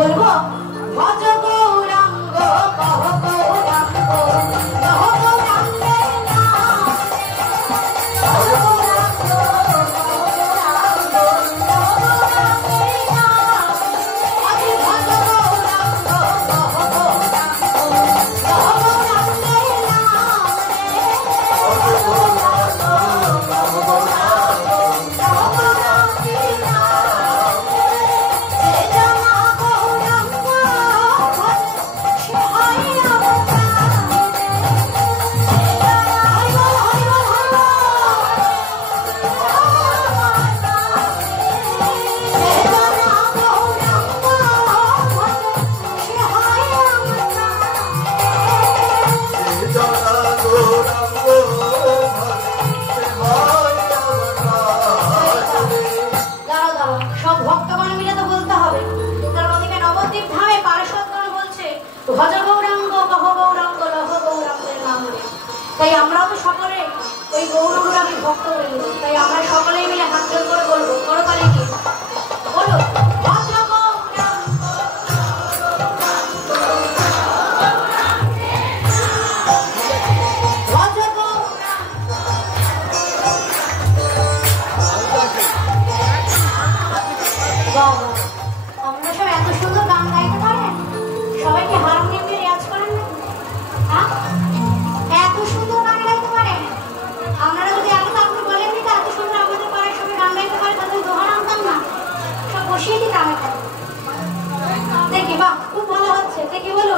বলবো ভজ গৌরাঙ্গ কহ গৌরাঙ্গ কহ গৌরাঙ্গের নাম ভজ গৌরাঙ্গ কহ গৌরাঙ্গ কহ গৌরাঙ্গের নাম আরে ভজ গৌরাঙ্গ কহ গৌরাঙ্গ কহ গৌরাঙ্গের নাম ভজ গৌরাঙ্গ কহ গৌরাঙ্গ কহ গৌরাঙ্গের নাম যে জানা গৌরাঙ্গ ভজ সে হয় অবতার যে জানা হইবল হইবল হইবল যে জানা গৌরাঙ্গ ভজ সে হয় দাঁড়াও দাঁড়াও, সব ভক্তগণ মিলে তো বলতে হবে। তার মধ্যে নবদ্বীপ ধামে পার্শ্বদগণ বলছে ভজ গৌরাঙ্গ কহ গৌরাঙ্গ লহ গৌরাঙ্গের নাম রে। তাই আমরাও তো সকলে ওই গৌরাঙ্গের ভক্ত হয়ে গেছি। তাই আমরা সকলেই মিলে হাত জোড় করে বলবো, করো তাহলে কি বলো ভজ গৌরাঙ্গ ভজ গৌরাঙ্গ। বাবা, আপনারা সব এত সুন্দর গান গাইতে পারেন? সবাই কি হারমোনিয়াম দিয়ে রেয়াজ করেন না? হ্যাঁ, এত সুন্দর গান গাইতে পারেন? আপনারা যদি আগে তো আপনি বলেননি তো এত সুন্দর আমাদের পাড়ায় সবাই গান গাইতে পারে, তাহলে দোহার আনতাম না, সব বসিয়ে দিতাম এখানে। দেখি বাহ, খুব ভালো হচ্ছে। দেখি বলো